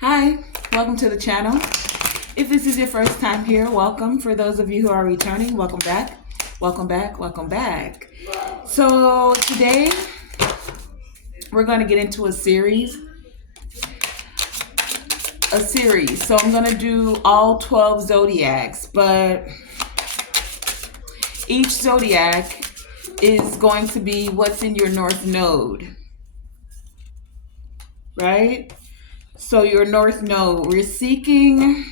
Hi, welcome to the channel. If this is your first time here, welcome. For those of you who are returning, welcome back. Welcome back, welcome back. So today we're going to get into a series. So I'm going to do all 12 zodiacs, but each zodiac is going to be what's in your North Node, right? So your North Node, we're seeking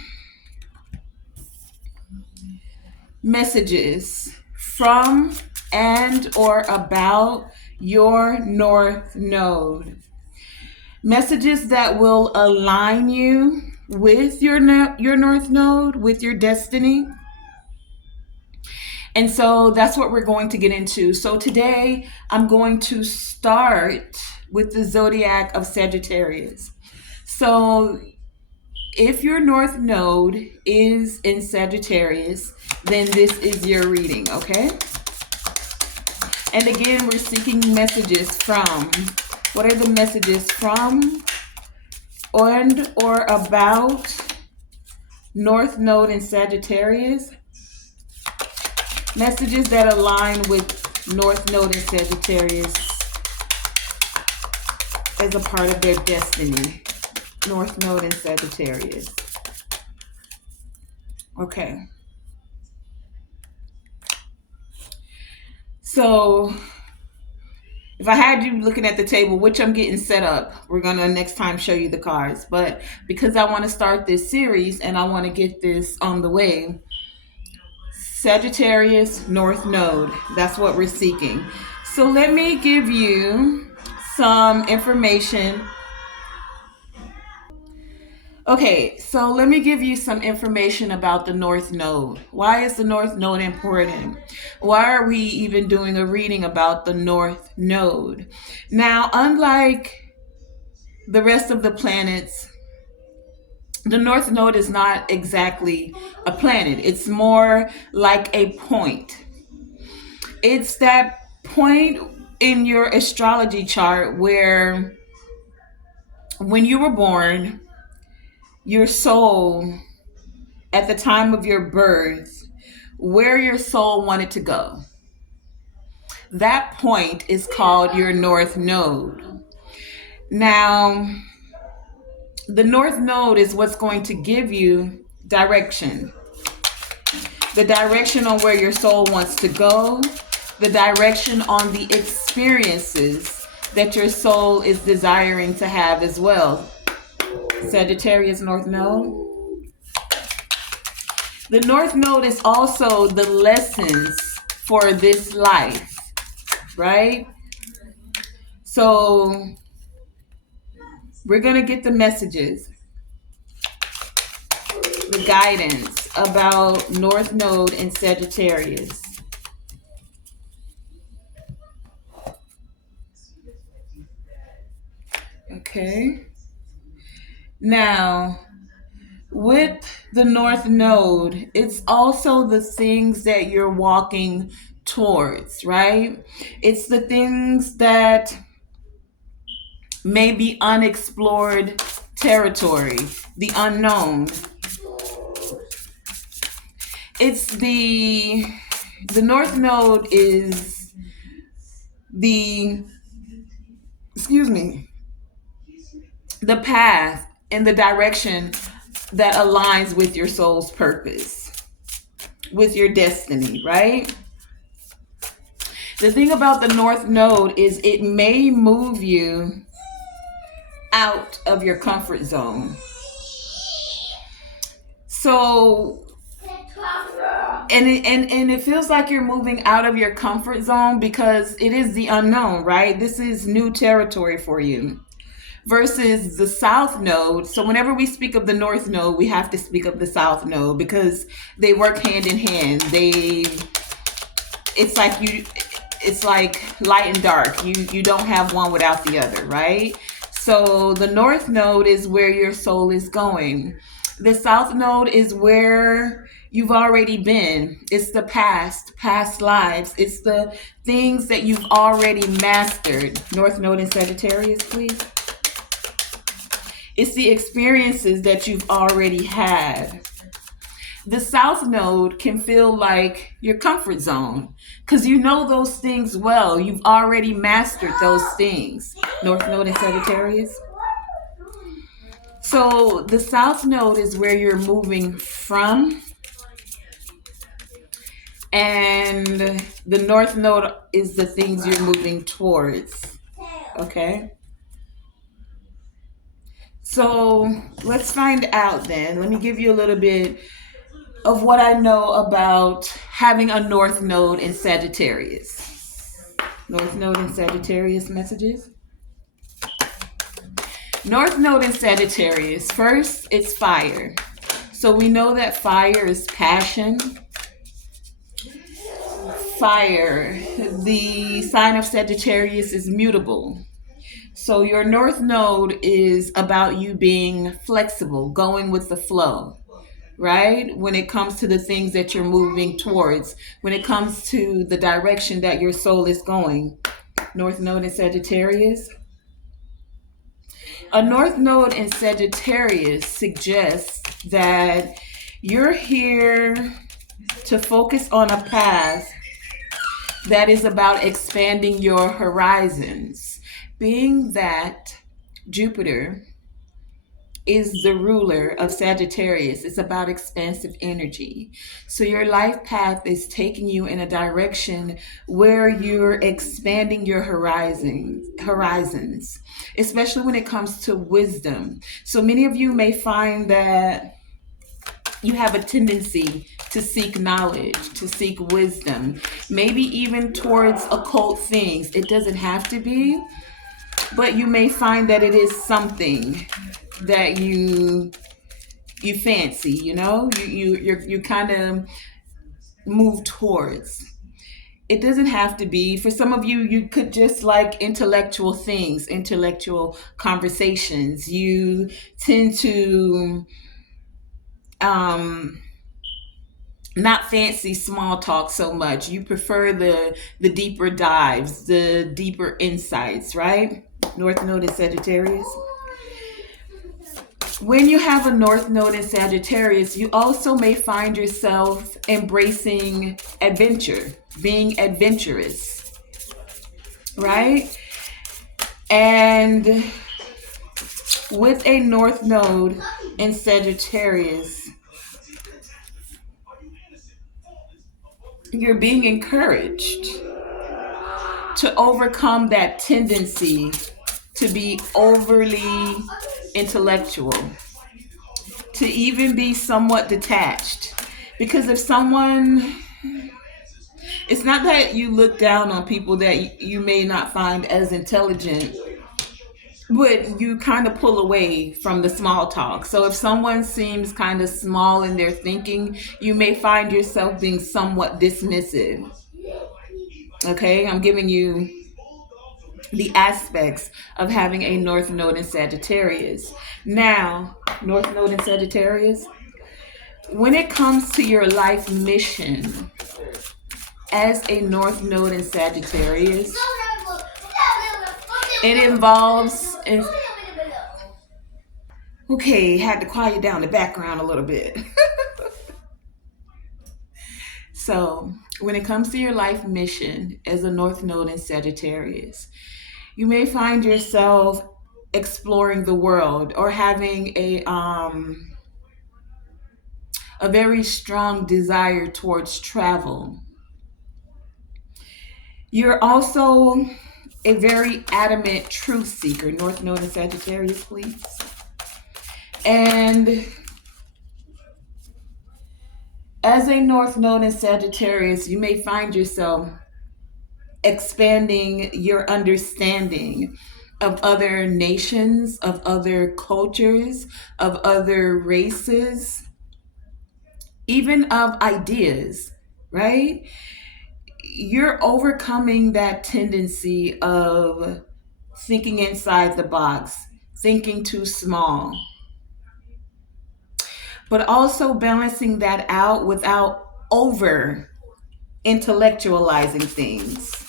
messages from and or about your North Node. Messages that will align you with your North Node, with your destiny. And so that's what we're going to get into. So today I'm going to start with the zodiac of Sagittarius. So if your North Node is in Sagittarius, then this is your reading, okay? And again, we're seeking messages from. What are the messages from and or about North Node in Sagittarius? Messages that align with North Node in Sagittarius as a part of their destiny. North Node in Sagittarius. Okay. So if I had you looking at the table, which I'm getting set up, we're going to next time show you the cards. But because I want to start this series and I want to get this on the way, Sagittarius, North Node, that's what we're seeking. So let me give you some information. Okay, so let me give you some information about the North Node. Why is the North Node important? Why are we even doing a reading about the North Node? Now, unlike the rest of the planets, the North Node is not exactly a planet. It's more like a point. It's that point in your astrology chart where when you were born, your soul, at the time of your birth, where your soul wanted to go. That point is called your North Node. Now, the North Node is what's going to give you direction. The direction on where your soul wants to go, the direction on the experiences that your soul is desiring to have as well. Sagittarius North Node. The North Node is also the lessons for this life, right? So we're going to get the messages, the guidance about North Node and Sagittarius. Okay. Now, with the North Node, it's also the things that you're walking towards, right? It's the things that may be unexplored territory, the unknown. It's the North Node is the path in the direction that aligns with your soul's purpose, with your destiny, right? The thing about the North Node is it may move you out of your comfort zone. So, and it feels like you're moving out of your comfort zone because it is the unknown, right? This is new territory for you. Versus the South Node. So whenever we speak of the North Node, we have to speak of the South Node because they work hand in hand. It's like light and dark. You don't have one without the other, right? So the North Node is where your soul is going. The South Node is where you've already been. It's the past lives. It's the things that you've already mastered. North Node in Sagittarius, please. It's the experiences that you've already had. The South Node can feel like your comfort zone because you know those things well. You've already mastered those things. North Node in Sagittarius. So the South Node is where you're moving from, and the North Node is the things you're moving towards. Okay? So let's find out then. Let me give you a little bit of what I know about having a North Node in Sagittarius. North Node in Sagittarius messages. North Node in Sagittarius. First, it's fire. So we know that fire is passion. Fire, the sign of Sagittarius, is mutable. So your North Node is about you being flexible, going with the flow, right? When it comes to the things that you're moving towards, when it comes to the direction that your soul is going. North Node in Sagittarius. A North Node in Sagittarius suggests that you're here to focus on a path that is about expanding your horizons, being that Jupiter is the ruler of Sagittarius. It's about expansive energy. So your life path is taking you in a direction where you're expanding your horizons, especially when it comes to wisdom. So many of you may find that you have a tendency to seek knowledge, to seek wisdom, maybe even towards occult things. It doesn't have to be, but you may find that it is something that you fancy, you kind of move towards. It doesn't have to be. For some of you, you could just like intellectual things, intellectual conversations. You tend to not fancy small talk so much. You prefer the deeper dives, the deeper insights, right? North Node in Sagittarius. When you have a North Node in Sagittarius, you also may find yourself embracing adventure, being adventurous, right? And with a North Node in Sagittarius, you're being encouraged to overcome that tendency to be overly intellectual, to even be somewhat detached. Because if someone, it's not that you look down on people that you may not find as intelligent, but you kind of pull away from the small talk. So if someone seems kind of small in their thinking, you may find yourself being somewhat dismissive. Okay, I'm giving you the aspects of having a North Node in Sagittarius. Now, North Node in Sagittarius, when it comes to your life mission as a North Node in Sagittarius, it involves... Okay, had to quiet down the background a little bit. So, when it comes to your life mission as a North Node in Sagittarius, you may find yourself exploring the world or having a very strong desire towards travel. You're also a very adamant truth seeker. North Node in Sagittarius, please. And as a North Node in Sagittarius, you may find yourself expanding your understanding of other nations, of other cultures, of other races, even of ideas, right? You're overcoming that tendency of thinking inside the box, thinking too small, but also balancing that out without over intellectualizing things.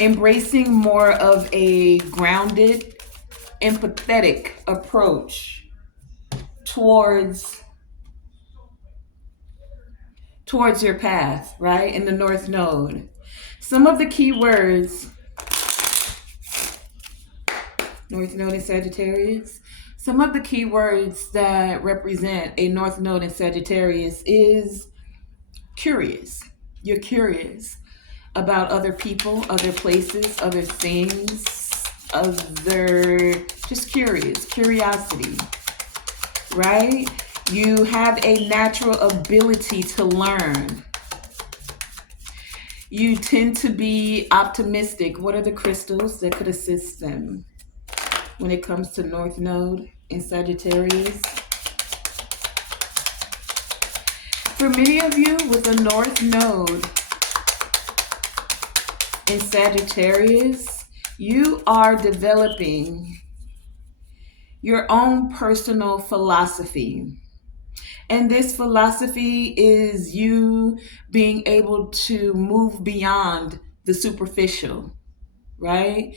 Embracing more of a grounded empathetic approach towards your path, right? In the North Node. Some of the key words, North Node in Sagittarius. Some of the key words that represent a North Node in Sagittarius is curious. You're curious about other people, other places, other things, just curiosity, right? You have a natural ability to learn. You tend to be optimistic. What are the crystals that could assist them when it comes to North Node in Sagittarius? For many of you with a North Node in Sagittarius, you are developing your own personal philosophy. And this philosophy is you being able to move beyond the superficial, right?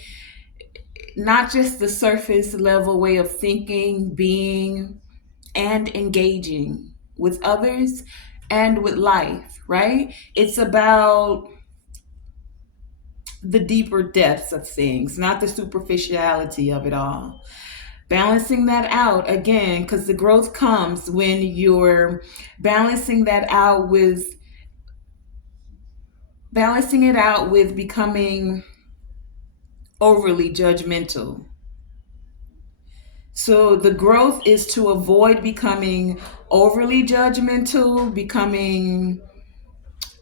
Not just the surface level way of thinking, being, and engaging with others and with life, right? It's about the deeper depths of things, not the superficiality of it all. Balancing that out again, because the growth comes when you're balancing it out with becoming overly judgmental. So the growth is to avoid becoming overly judgmental, becoming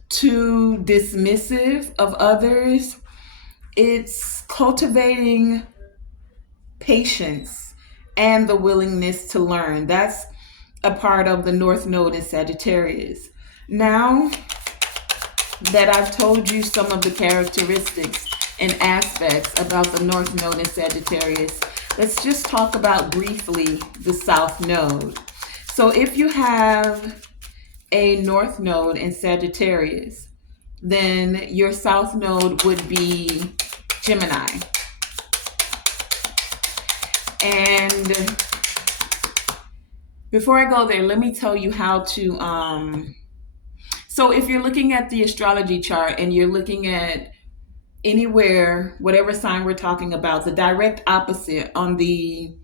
too dismissive of others. It's cultivating patience and the willingness to learn. That's a part of the North Node in Sagittarius. Now that I've told you some of the characteristics and aspects about the North Node in Sagittarius, let's just talk about briefly the South Node. So if you have a North Node in Sagittarius, then your South Node would be Gemini. And before I go there, let me tell you how to, so if you're looking at the astrology chart and you're looking at anywhere, whatever sign we're talking about, the direct opposite on the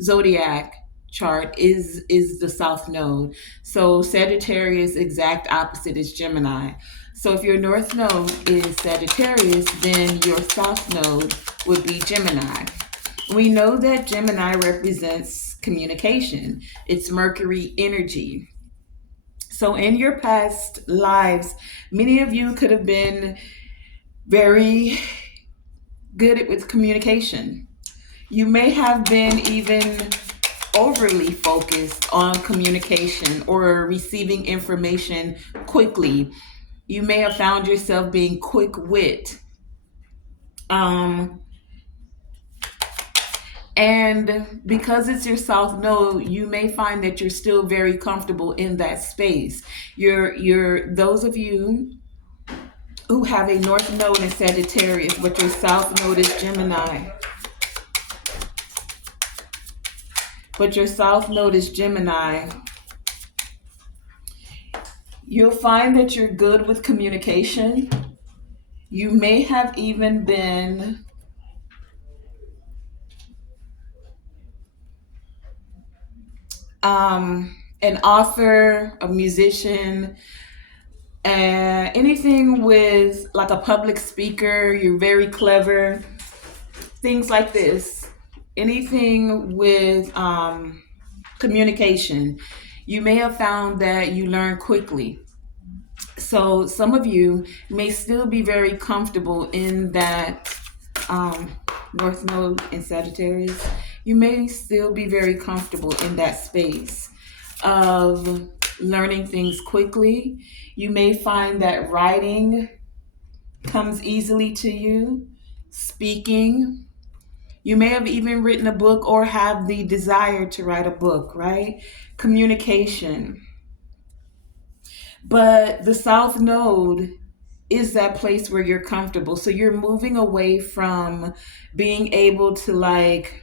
zodiac chart is the South Node. So Sagittarius exact opposite is Gemini. So if your North Node is Sagittarius, then your South Node would be Gemini. We know that Gemini represents communication. It's Mercury energy. So in your past lives, many of you could have been very good with communication. You may have been even overly focused on communication or receiving information quickly. You may have found yourself being quick-wit. And because it's your South Node, you may find that you're still very comfortable in that space. You're those of you who have a North Node in Sagittarius, but your South Node is Gemini. You'll find that you're good with communication. You may have even been an author, a musician, anything with like a public speaker. You're very clever, things like this. Anything with communication, you may have found that you learn quickly. So some of you may still be very comfortable in that North Node in Sagittarius. You may still be very comfortable in that space of learning things quickly. You may find that writing comes easily to you, speaking. You may have even written a book or have the desire to write a book, right? Communication. But the South Node is that place where you're comfortable. So you're moving away from being able to like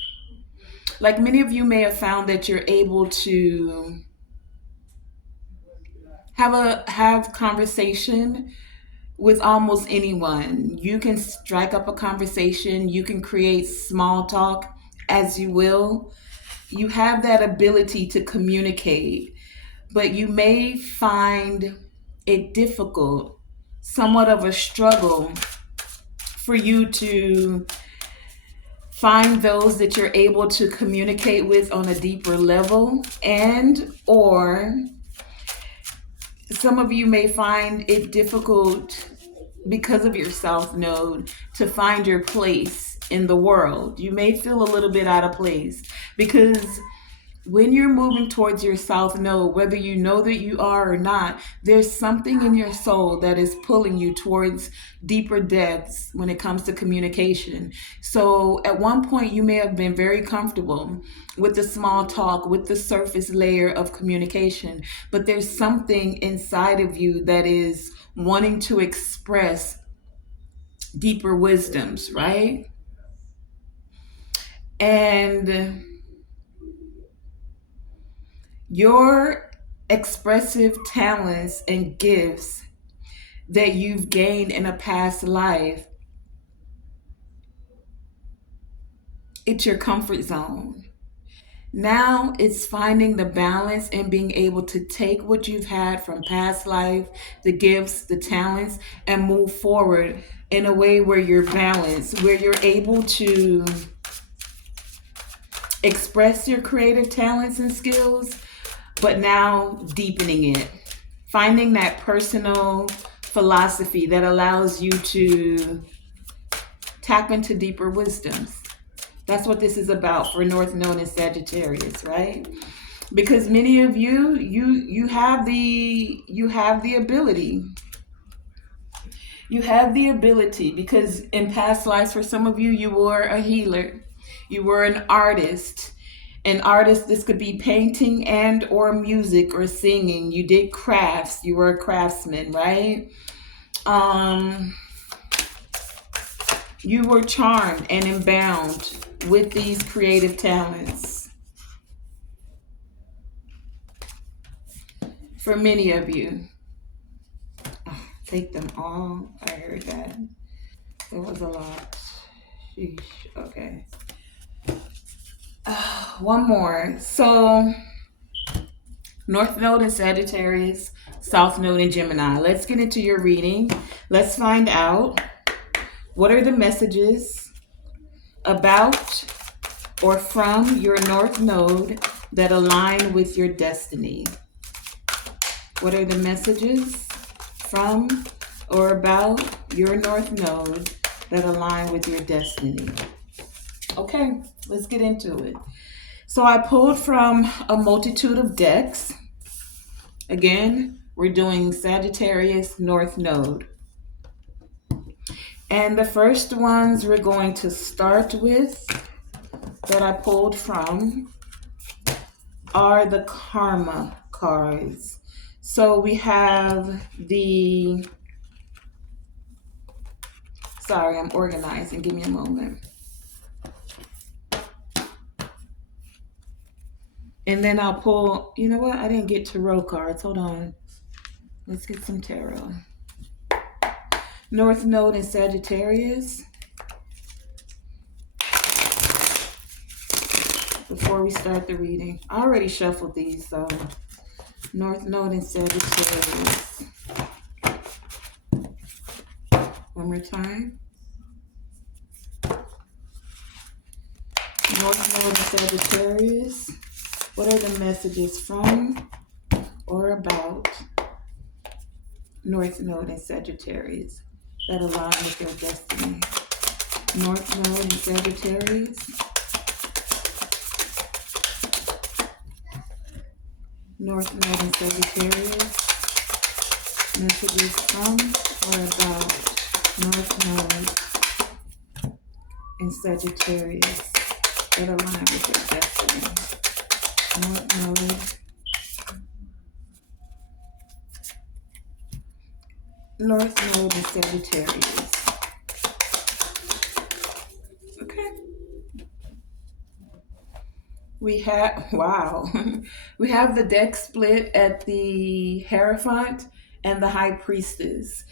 Like many of you may have found that you're able to have conversation with almost anyone. You can strike up a conversation, you can create small talk as you will. You have that ability to communicate, but you may find it difficult, somewhat of a struggle for you to find those that you're able to communicate with on a deeper level, and or some of you may find it difficult because of your South Node to find your place in the world. You may feel a little bit out of place because when you're moving towards your South Node, whether you know that you are or not, there's something in your soul that is pulling you towards deeper depths when it comes to communication. So at one point, you may have been very comfortable with the small talk, with the surface layer of communication, but there's something inside of you that is wanting to express deeper wisdoms, right? And your expressive talents and gifts that you've gained in a past life, it's your comfort zone. Now it's finding the balance and being able to take what you've had from past life, the gifts, the talents, and move forward in a way where you're balanced, where you're able to express your creative talents and skills, but now deepening it, finding that personal philosophy that allows you to tap into deeper wisdoms. That's what this is about for North Node and Sagittarius, right? Because many of you have the ability. You have the ability because in past lives, for some of you, you were a healer, you were an artist. An artist, this could be painting and or music or singing. You did crafts. You were a craftsman, right? You were charmed and embound with these creative talents. For many of you, take them all. I heard that. There was a lot. Sheesh. Okay. One more. So, North Node and Sagittarius, South Node and Gemini. Let's get into your reading. Let's find out what are the messages about or from your North Node that align with your destiny. What are the messages from or about your North Node that align with your destiny? Okay, let's get into it. So I pulled from a multitude of decks. Again, we're doing Sagittarius North Node. And the first ones we're going to start with that I pulled from are the Karma cards. So we have the... Sorry, I'm organizing. Give me a moment. And then I'll pull... You know what? I didn't get tarot cards. Hold on. Let's get some tarot. North Node and Sagittarius. Before we start the reading. I already shuffled these, so... North Node and Sagittarius. One more time. North Node and Sagittarius. What are the messages from or about North Node and Sagittarius that align with their destiny? North Node and Sagittarius. North Node and Sagittarius. Messages from or about North Node and Sagittarius that align with their destiny. North Node. North Node and Sagittarius. Okay. We have, wow, we have the deck split at the Hierophant and the High Priestess.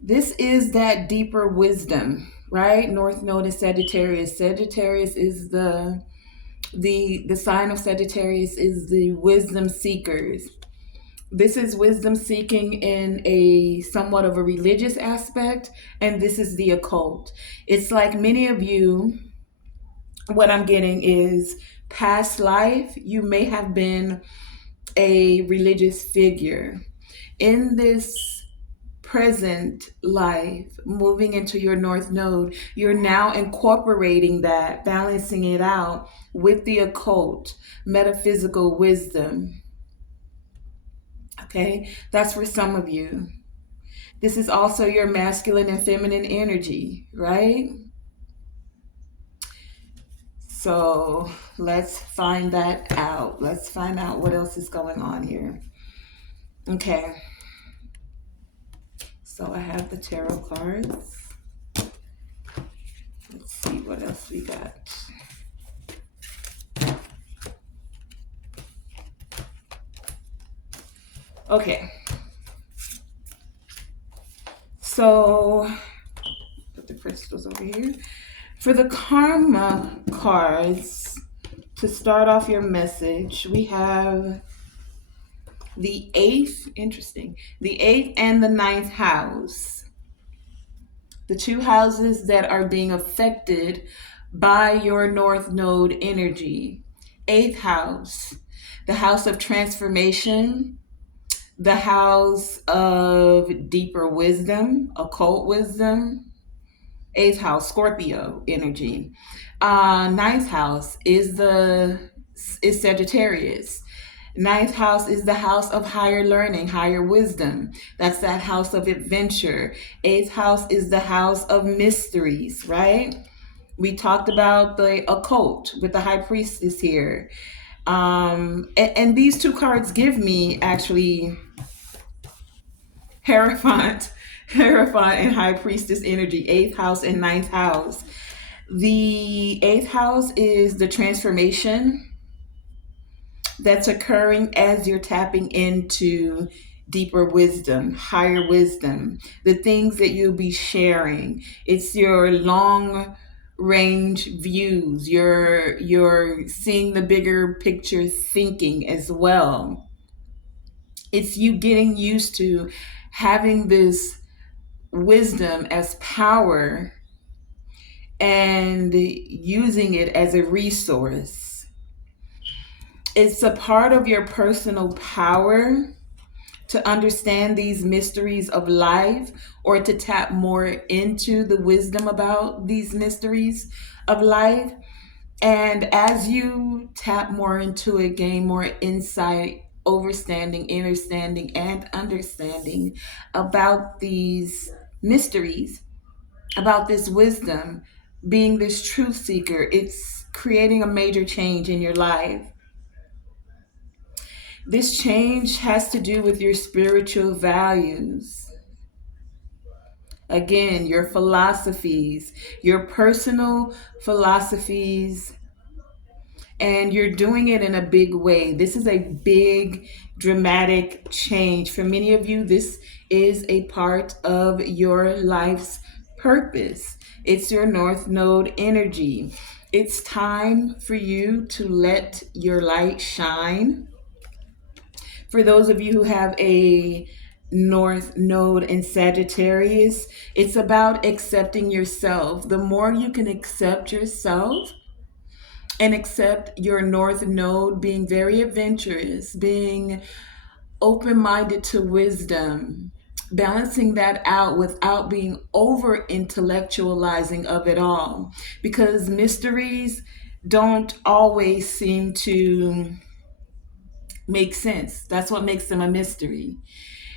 This is that deeper wisdom, right? North Node is Sagittarius. Sagittarius is the sign of Sagittarius is the wisdom seekers. This is wisdom seeking in a somewhat of a religious aspect, and this is the occult. It's like many of you, what I'm getting is past life, you may have been a religious figure. In this present life, moving into your North Node, you're now incorporating that, balancing it out with the occult, metaphysical wisdom. Okay, that's for some of you. This is also your masculine and feminine energy, right? So let's find that out. Let's find out what else is going on here. Okay, so I have the tarot cards. Let's see what else we got. Okay, so put the crystals over here. For the karma cards, to start off your message, we have the 8th, interesting, the 8th and the 9th house. The two houses that are being affected by your North Node energy. 8th house, the house of transformation, the house of deeper wisdom, occult wisdom. 8th house, Scorpio energy. 9th house is Sagittarius. 9th house is the house of higher learning, higher wisdom. That's that house of adventure. 8th house is the house of mysteries, right? We talked about the occult with the High Priestess here. And these two cards give me actually Hierophant and High Priestess energy, 8th house and 9th house. The 8th house is the transformation that's occurring as you're tapping into deeper wisdom, higher wisdom, the things that you'll be sharing. It's your long range views. You're seeing the bigger picture thinking as well. It's you getting used to having this wisdom as power and using it as a resource. It's a part of your personal power to understand these mysteries of life or to tap more into the wisdom about these mysteries of life. And as you tap more into it, gain more insight, overstanding, understanding, and understanding about these mysteries, about this wisdom, being this truth seeker, it's creating a major change in your life. This change has to do with your spiritual values. Again, your philosophies, your personal philosophies, and you're doing it in a big way. This is a big, dramatic change. For many of you, this is a part of your life's purpose. It's your North Node energy. It's time for you to let your light shine. For those of you who have a North Node in Sagittarius, it's about accepting yourself. The more you can accept yourself and accept your North Node, being very adventurous, being open-minded to wisdom, balancing that out without being over intellectualizing of it all, because mysteries don't always seem to make sense. That's what makes them a mystery.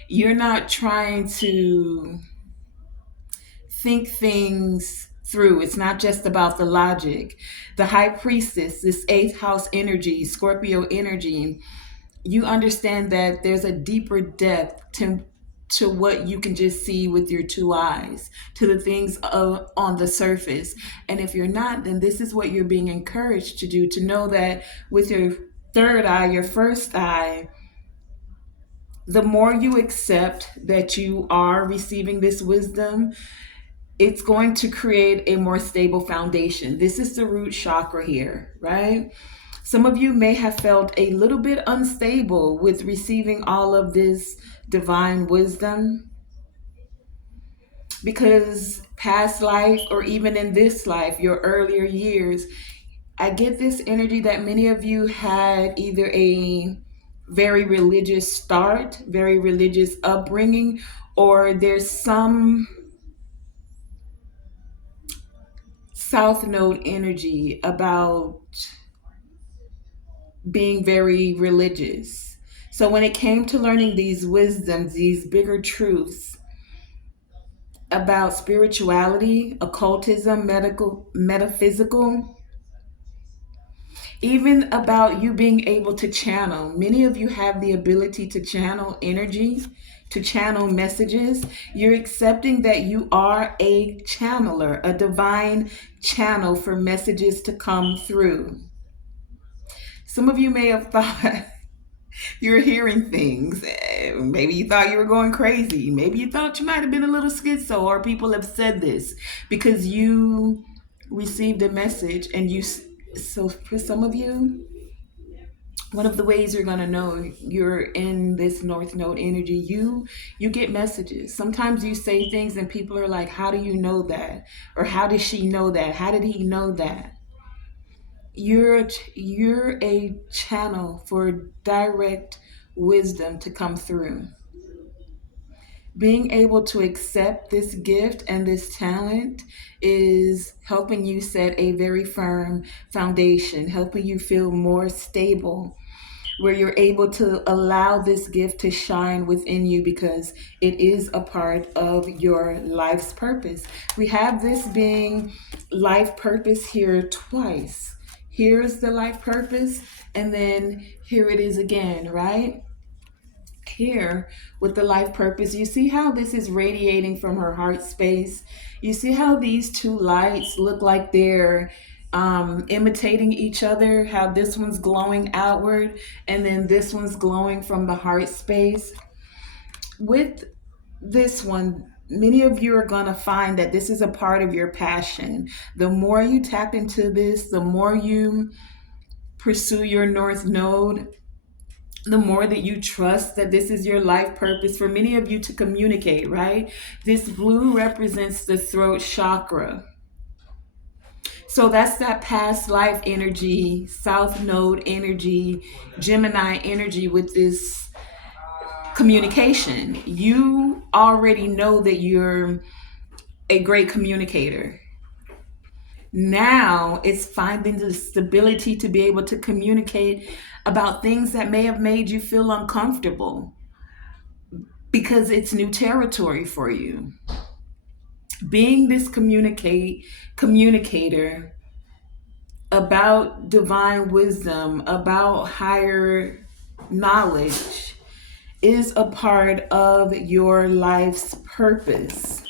You're not trying to think things through. It's not just about the logic. The High Priestess, this 8th house energy, Scorpio energy, you understand that there's a deeper depth to what you can just see with your two eyes, to the things on the surface. And if you're not, then this is what you're being encouraged to do, to know that with your third eye, your first eye, the more you accept that you are receiving this wisdom, it's going to create a more stable foundation. This is the root chakra here, right? Some of you may have felt a little bit unstable with receiving all of this divine wisdom because past life, or even in this life, your earlier years, I get this energy that many of you had either a very religious start, very religious upbringing, or there's some South Node energy about being very religious. So when it came to learning these wisdoms, these bigger truths about spirituality, occultism, medical, metaphysical, even about you being able to channel. Many of you have the ability to channel energy, to channel messages. You're accepting that you are a channeler, a divine channel for messages to come through. Some of you may have thought you're hearing things. Maybe you thought you were going crazy. Maybe you thought you might have been a little schizo, or people have said this because you received a message and you. So for some of you, one of the ways you're gonna know you're in this North Node energy, you get messages. Sometimes you say things and people are like, "How do you know that?" Or "How did she know that? How did he know that?" You're a channel for direct wisdom to come through. Being able to accept this gift and this talent is helping you set a very firm foundation, helping you feel more stable, where you're able to allow this gift to shine within you because it is a part of your life's purpose. We have this being life purpose here twice. Here's the life purpose, and then here it is again, right? Here with the life purpose, you see how this is radiating from her heart space. You see how these two lights look like they're imitating each other, how this one's glowing outward and then this one's glowing from the heart space. With this one, many of you are going to find that this is a part of your passion. The more you tap into this, the more you pursue your North Node, the more that you trust that this is your life purpose for many of you to communicate, right? This blue represents the throat chakra. So that's that past life energy, South Node energy, Gemini energy with this communication. You already know that you're a great communicator. Now it's finding the stability to be able to communicate about things that may have made you feel uncomfortable because it's new territory for you. Being this communicator about divine wisdom, about higher knowledge, is a part of your life's purpose.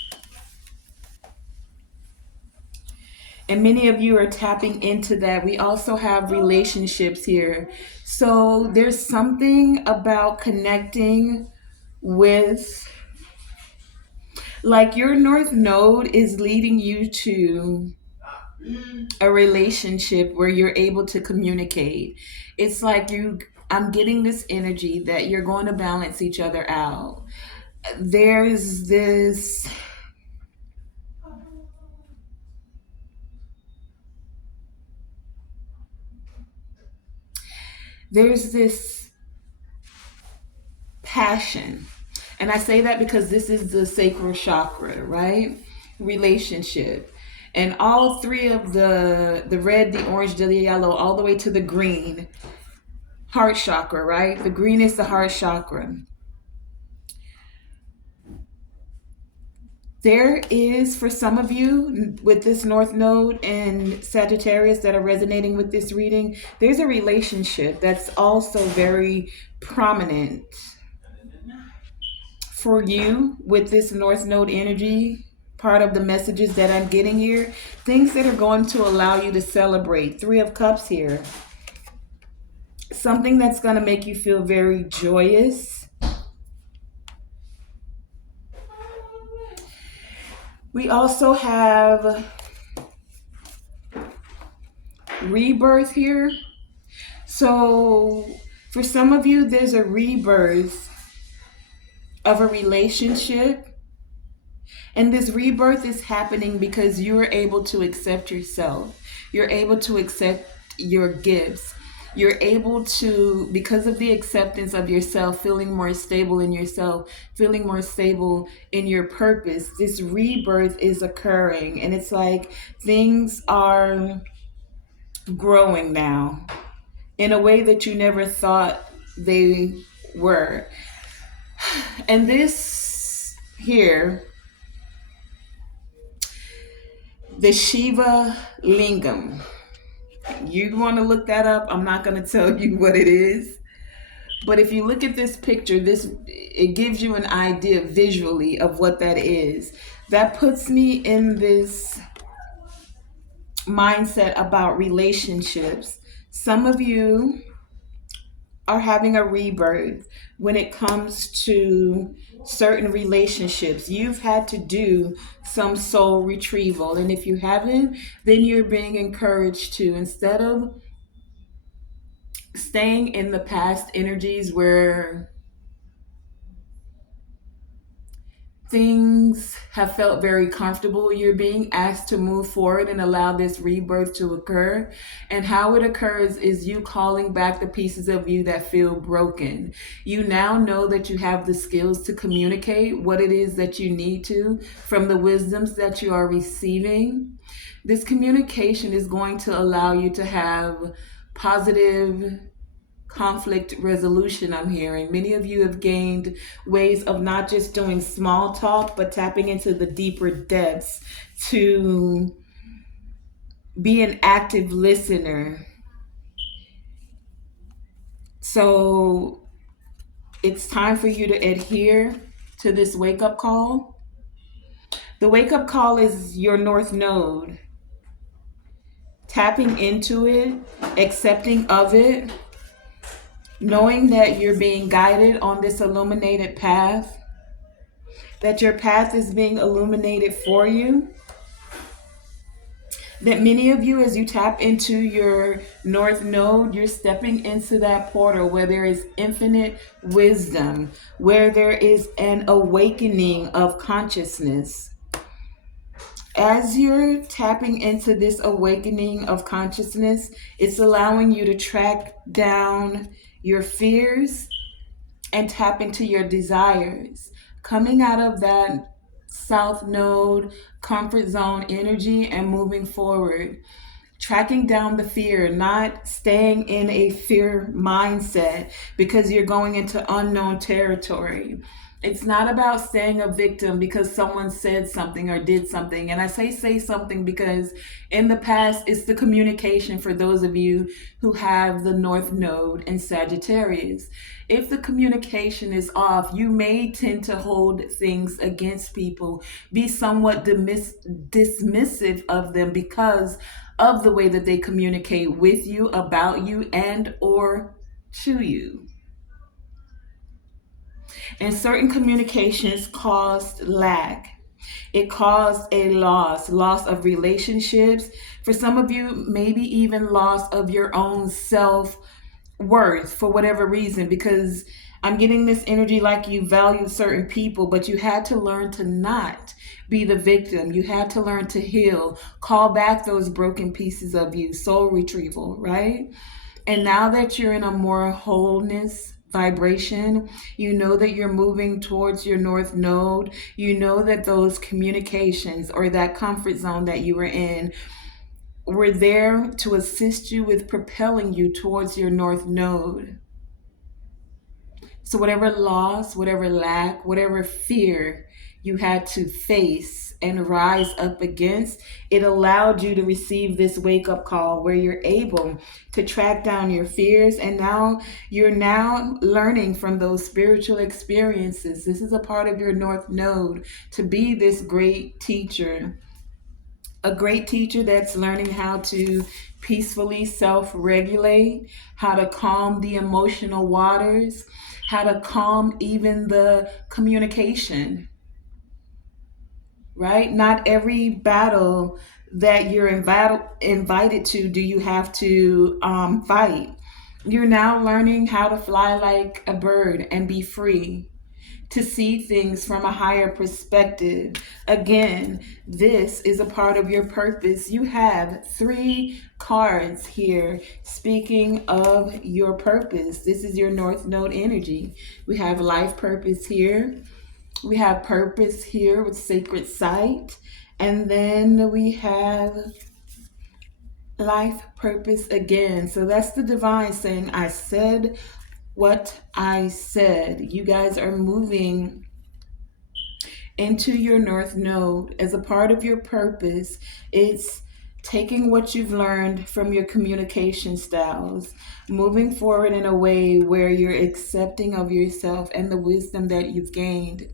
And many of you are tapping into that. We also have relationships here. So there's something about connecting with, like, your North Node is leading you to a relationship where you're able to communicate. It's like I'm getting this energy that you're going to balance each other out. There's this there's this passion. And I say that because this is the sacral chakra, right? Relationship. And all three of the red, the orange, the yellow, all the way to the green, heart chakra, right? The green is the heart chakra. There is, for some of you with this North Node and Sagittarius that are resonating with this reading, there's a relationship that's also very prominent for you with this North Node energy, part of the messages that I'm getting here, things that are going to allow you to celebrate. Three of Cups here. Something that's going to make you feel very joyous. We also have rebirth here. So for some of you, there's a rebirth of a relationship. And this rebirth is happening because you are able to accept yourself. You're able to accept your gifts. You're able to, because of the acceptance of yourself, feeling more stable in yourself, feeling more stable in your purpose, this rebirth is occurring. And it's like things are growing now in a way that you never thought they were. And this here, the Shiva Lingam. You want to look that up. I'm not going to tell you what it is. But if you look at this picture, it gives you an idea visually of what that is. That puts me in this mindset about relationships. Some of you are having a rebirth when it comes to certain relationships. You've had to do some soul retrieval. And if you haven't, then you're being encouraged to, instead of staying in the past energies where things have felt very comfortable, you're being asked to move forward and allow this rebirth to occur. And how it occurs is you calling back the pieces of you that feel broken. You now know that you have the skills to communicate what it is that you need to from the wisdoms that you are receiving. This communication is going to allow you to have positive conflict resolution. I'm hearing many of you have gained ways of not just doing small talk, but tapping into the deeper depths to be an active listener. So it's time for you to adhere to this wake-up call. The wake-up call is your North Node. Tapping into it, accepting of it, knowing that you're being guided on this illuminated path, that your path is being illuminated for you, that many of you, as you tap into your North Node, you're stepping into that portal where there is infinite wisdom, where there is an awakening of consciousness. As you're tapping into this awakening of consciousness, it's allowing you to track down your fears and tap into your desires. Coming out of that South Node comfort zone energy and moving forward. Tracking down the fear, not staying in a fear mindset because you're going into unknown territory. It's not about staying a victim because someone said something or did something. And I say something because in the past, it's the communication for those of you who have the North Node and Sagittarius. If the communication is off, you may tend to hold things against people, be somewhat dismissive of them because of the way that they communicate with you, about you, and or to you. And certain communications caused lack. It caused a loss of relationships. For some of you, maybe even loss of your own self-worth for whatever reason, because I'm getting this energy like you value certain people, but you had to learn to not be the victim. You had to learn to heal, call back those broken pieces of you, soul retrieval, right? And now that you're in a more wholeness vibration, you know that you're moving towards your North Node. You know that those communications or that comfort zone that you were in were there to assist you with propelling you towards your North Node. So whatever loss, whatever lack, whatever fear you had to face and rise up against, it allowed you to receive this wake up call where you're able to track down your fears. And now you're now learning from those spiritual experiences. This is a part of your North Node to be this great teacher, a great teacher that's learning how to peacefully self regulate, how to calm the emotional waters, how to calm even the communication, right? Not every battle that you're invited to do you have to fight. You're now learning how to fly like a bird and be free, to see things from a higher perspective. Again, this is a part of your purpose. You have 3 cards here speaking of your purpose. This is your North Node energy. We have life purpose here. We have purpose here with sacred sight. And then we have life purpose again. So that's the divine saying, I said what I said. You guys are moving into your North Node as a part of your purpose. It's taking what you've learned from your communication styles, moving forward in a way where you're accepting of yourself and the wisdom that you've gained.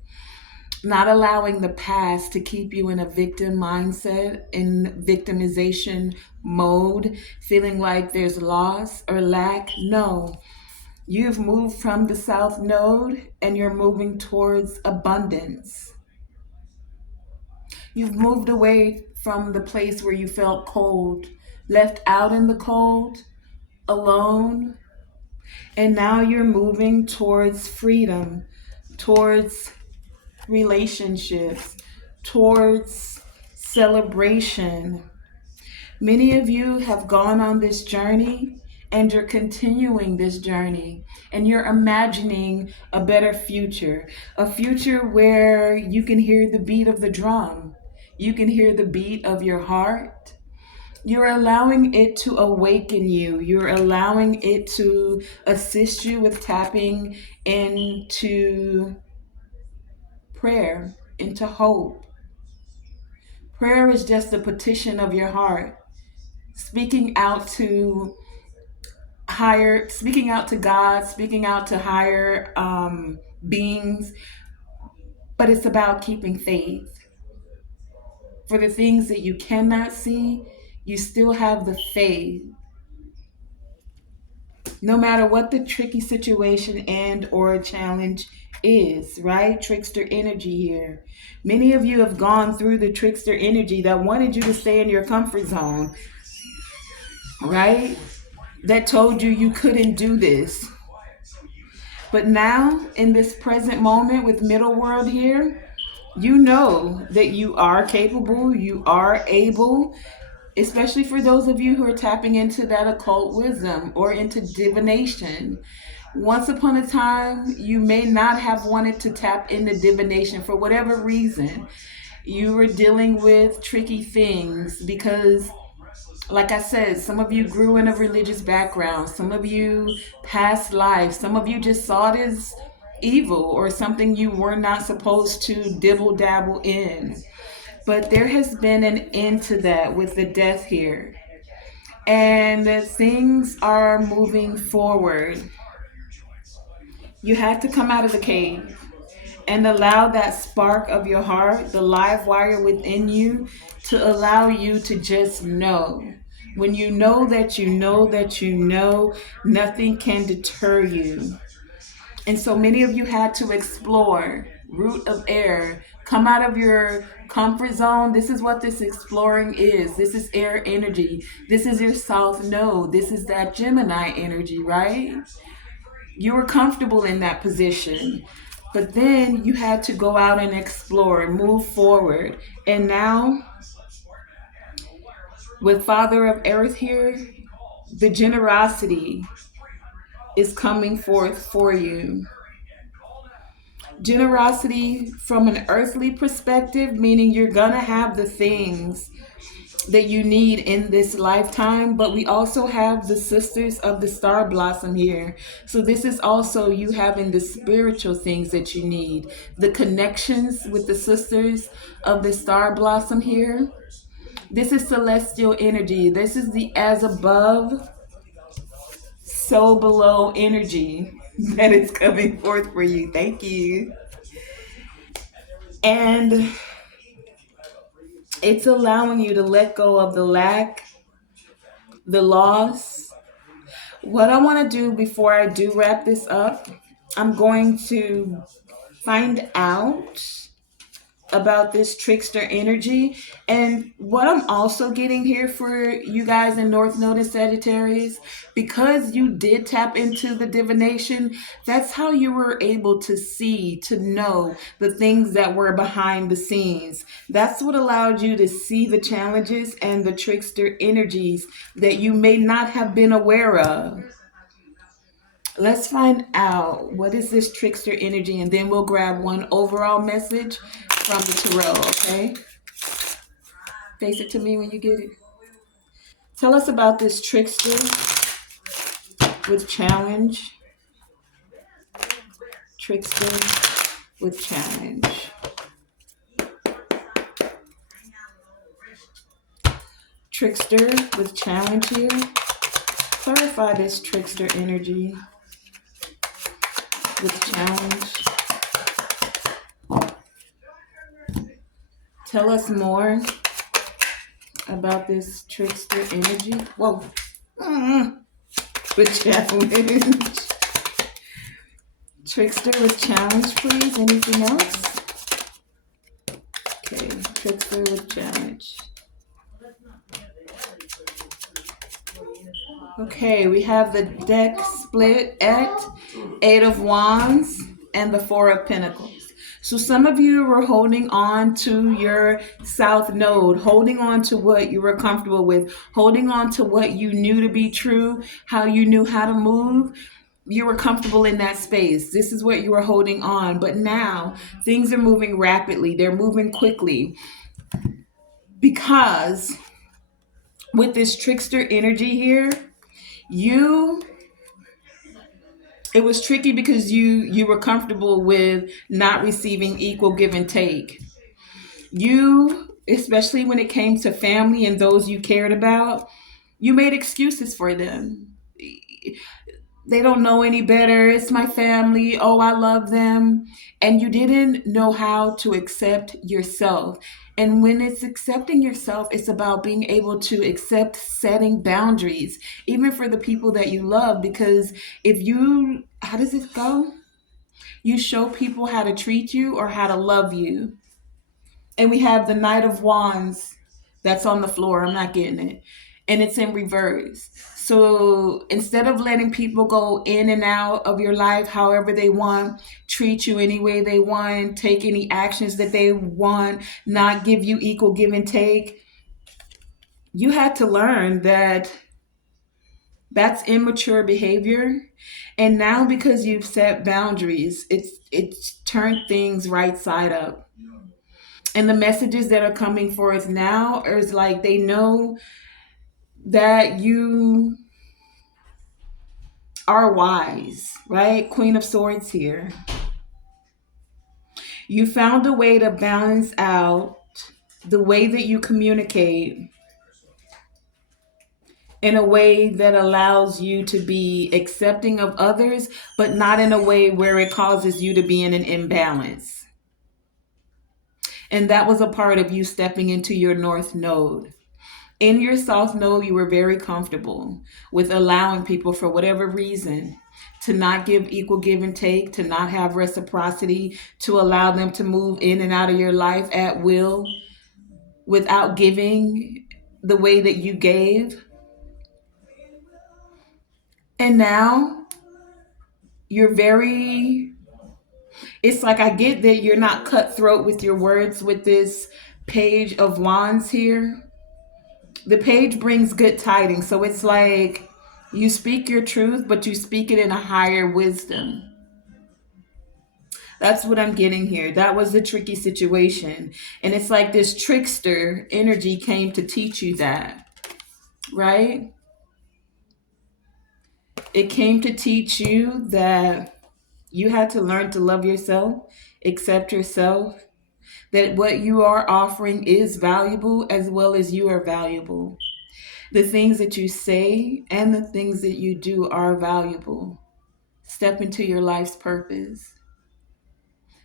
Not allowing the past to keep you in a victim mindset, in victimization mode, feeling like there's loss or lack. No, you've moved from the South Node and you're moving towards abundance. You've moved away from the place where you felt cold, left out in the cold, alone, and now you're moving towards freedom, towards relationships, towards celebration. Many of you have gone on this journey and you're continuing this journey and you're imagining a better future, a future where you can hear the beat of the drum, you can hear the beat of your heart. You're allowing it to awaken you. You're allowing it to assist you with tapping into prayer, into hope. Prayer is just a petition of your heart, speaking out to speaking out to God, speaking out to higher beings, but it's about keeping faith. For the things that you cannot see, you still have the faith. No matter what the tricky situation and or challenge is, right? Trickster energy here. Many of you have gone through the trickster energy that wanted you to stay in your comfort zone, right? That told you you couldn't do this. But now, in this present moment with middle world here, you know that you are capable, you are able, especially for those of you who are tapping into that occult wisdom or into divination. Once upon a time, you may not have wanted to tap into divination for whatever reason. You were dealing with tricky things because, like I said, some of you grew in a religious background, some of you past life, some of you just saw it as evil or something you were not supposed to dibble dabble in. But there has been an end to that with the death here. And things are moving forward. You had to come out of the cave and allow that spark of your heart, the live wire within you, to allow you to just know. When you know that you know that you know, nothing can deter you. And so many of you had to explore, root of air, come out of your comfort zone. This is what this exploring is. This is air energy. This is your South Node. This is that Gemini energy, right? You were comfortable in that position. But then you had to go out and explore, move forward. And now, with Father of Earth here, the generosity is coming forth for you. Generosity from an earthly perspective, meaning you're gonna have the things that you need in this lifetime, but we also have the sisters of the star blossom here. So this is also you having the spiritual things that you need, the connections with the sisters of the star blossom here. This is celestial energy. This is the as above, so below energy that is coming forth for you. Thank you. And it's allowing you to let go of the lack, the loss. What I want to do before I do wrap this up, I'm going to find out about this trickster energy. And what I'm also getting here for you guys in North Node and Sagittarius, because you did tap into the divination, that's how you were able to see, to know the things that were behind the scenes. That's what allowed you to see the challenges and the trickster energies that you may not have been aware of. Let's find out what is this trickster energy, and then we'll grab one overall message from the tarot, okay? Face it to me when you get it. Tell us about this trickster with challenge. Trickster with challenge. Trickster with challenge here. Clarify this trickster energy with challenge. Tell us more about this trickster energy. Whoa. With challenge. Trickster with challenge, please. Anything else? Okay, trickster with challenge. Okay, we have the deck split at 8 of Wands and the 4 of Pentacles. So some of you were holding on to your South Node, holding on to what you were comfortable with, holding on to what you knew to be true, how you knew how to move. You were comfortable in that space. This is what you were holding on. But now things are moving rapidly. They're moving quickly because with this trickster energy here, it was tricky because you were comfortable with not receiving equal give and take. You, especially when it came to family and those you cared about, you made excuses for them. They don't know any better. It's my family. Oh, I love them. And you didn't know how to accept yourself. And when it's accepting yourself, it's about being able to accept setting boundaries, even for the people that you love. Because if you, how does it go? You show people how to treat you or how to love you. And we have the Knight of Wands that's on the floor. I'm not getting it. And it's in reverse. So instead of letting people go in and out of your life however they want, treat you any way they want, take any actions that they want, not give you equal give and take, you had to learn that that's immature behavior. And now because you've set boundaries, it's turned things right side up. And the messages that are coming forth now is like they know that you are wise, right? Queen of Swords here. You found a way to balance out the way that you communicate in a way that allows you to be accepting of others, but not in a way where it causes you to be in an imbalance. And that was a part of you stepping into your North Node. In your South Node, you were very comfortable with allowing people, for whatever reason, to not give equal give and take, to not have reciprocity, to allow them to move in and out of your life at will without giving the way that you gave. And now you're very, it's like I get that you're not cutthroat with your words with this Page of Wands here. The page brings good tidings. So it's like you speak your truth, but you speak it in a higher wisdom. That's what I'm getting here. That was the tricky situation. And it's like this trickster energy came to teach you that, right? It came to teach you that you had to learn to love yourself, accept yourself, that what you are offering is valuable as well as you are valuable. The things that you say and the things that you do are valuable. Step into your life's purpose.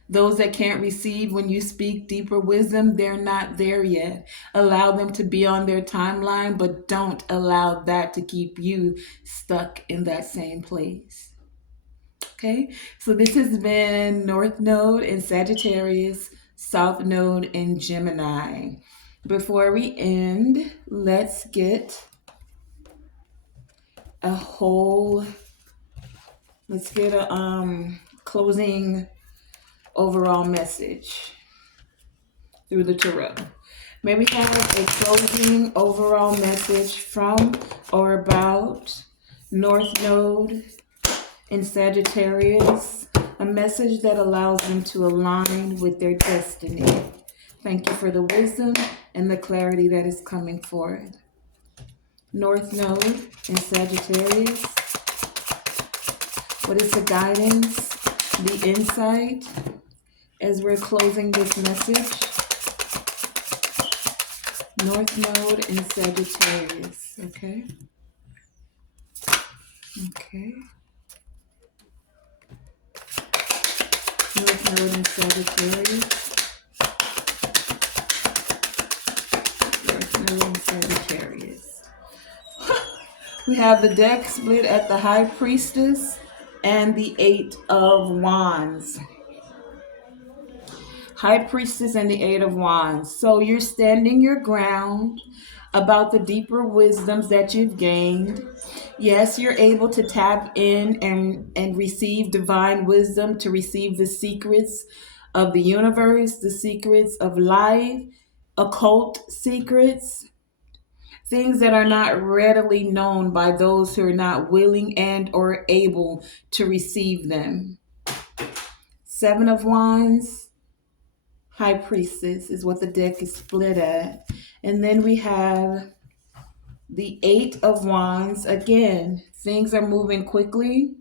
Those that can't receive when you speak deeper wisdom, they're not there yet. Allow them to be on their timeline, but don't allow that to keep you stuck in that same place. Okay, so this has been North Node in Sagittarius, South Node in Gemini. Before we end, let's get a closing overall message through the tarot. May we have a closing overall message from or about North Node in Sagittarius, a message that allows them to align with their destiny. Thank you for the wisdom and the clarity that is coming forward. North Node in Sagittarius, what is the guidance, the insight as we're closing this message? North Node in Sagittarius, okay? Okay. North Node in Sagittarius. North Node in Sagittarius. We have the deck split at the High Priestess and the Eight of Wands. High Priestess and the Eight of Wands. So you're standing your ground about the deeper wisdoms that you've gained. Yes, you're able to tap in and receive divine wisdom, to receive the secrets of the universe, the secrets of life, occult secrets, things that are not readily known by those who are not willing and or able to receive them. Seven of Wands, High Priestess is what the deck is split at. And then we have the Eight of Wands. Again, things are moving quickly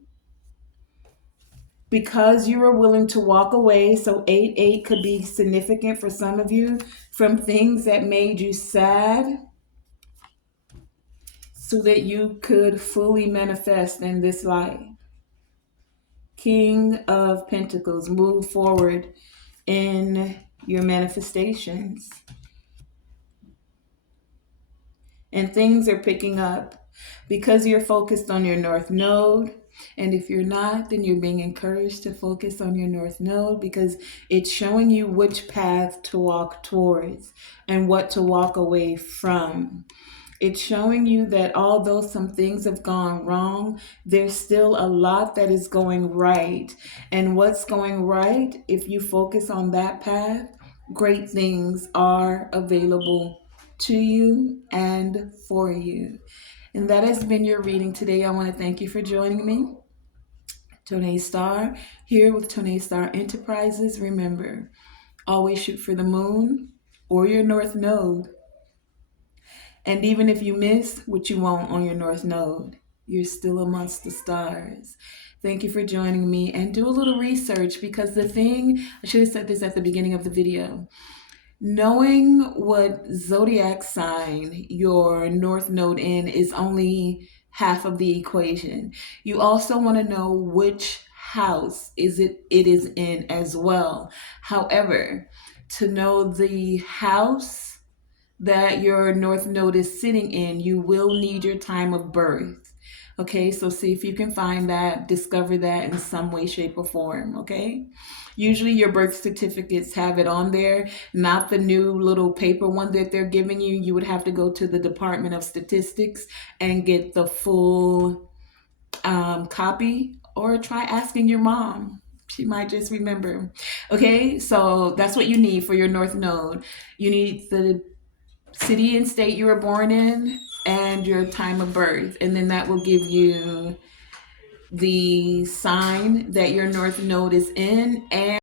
because you are willing to walk away. So 8-8 could be significant for some of you from things that made you sad, so that you could fully manifest in this life. King of Pentacles, move forward in your manifestations. And things are picking up because you're focused on your North Node. And if you're not, then you're being encouraged to focus on your North Node, because it's showing you which path to walk towards and what to walk away from. It's showing you that although some things have gone wrong, there's still a lot that is going right. And what's going right, if you focus on that path, great things are available to you and for you. And that has been your reading today. I want to thank you for joining me. Tonae Star, here with Tonae Star Enterprises. Remember, always shoot for the moon or your North Node. And even if you miss what you want on your North Node, you're still amongst the stars. Thank you for joining me, and do a little research, because the thing, I should have said this at the beginning of the video, knowing what zodiac sign your North Node in is only half of the equation. You also want to know which house it is in as well. However, to know the house that your North Node is sitting in, you will need your time of birth. Okay, so see if you can find that, discover that in some way, shape, or form. Okay, usually your birth certificates have it on there, not the new little paper one that they're giving you. You would have to go to the Department of Statistics and get the full copy, or try asking your mom. She might just remember. Okay, so that's what you need for your North Node. You need the city and state you were born in and your time of birth, and then that will give you the sign that your North Node is in and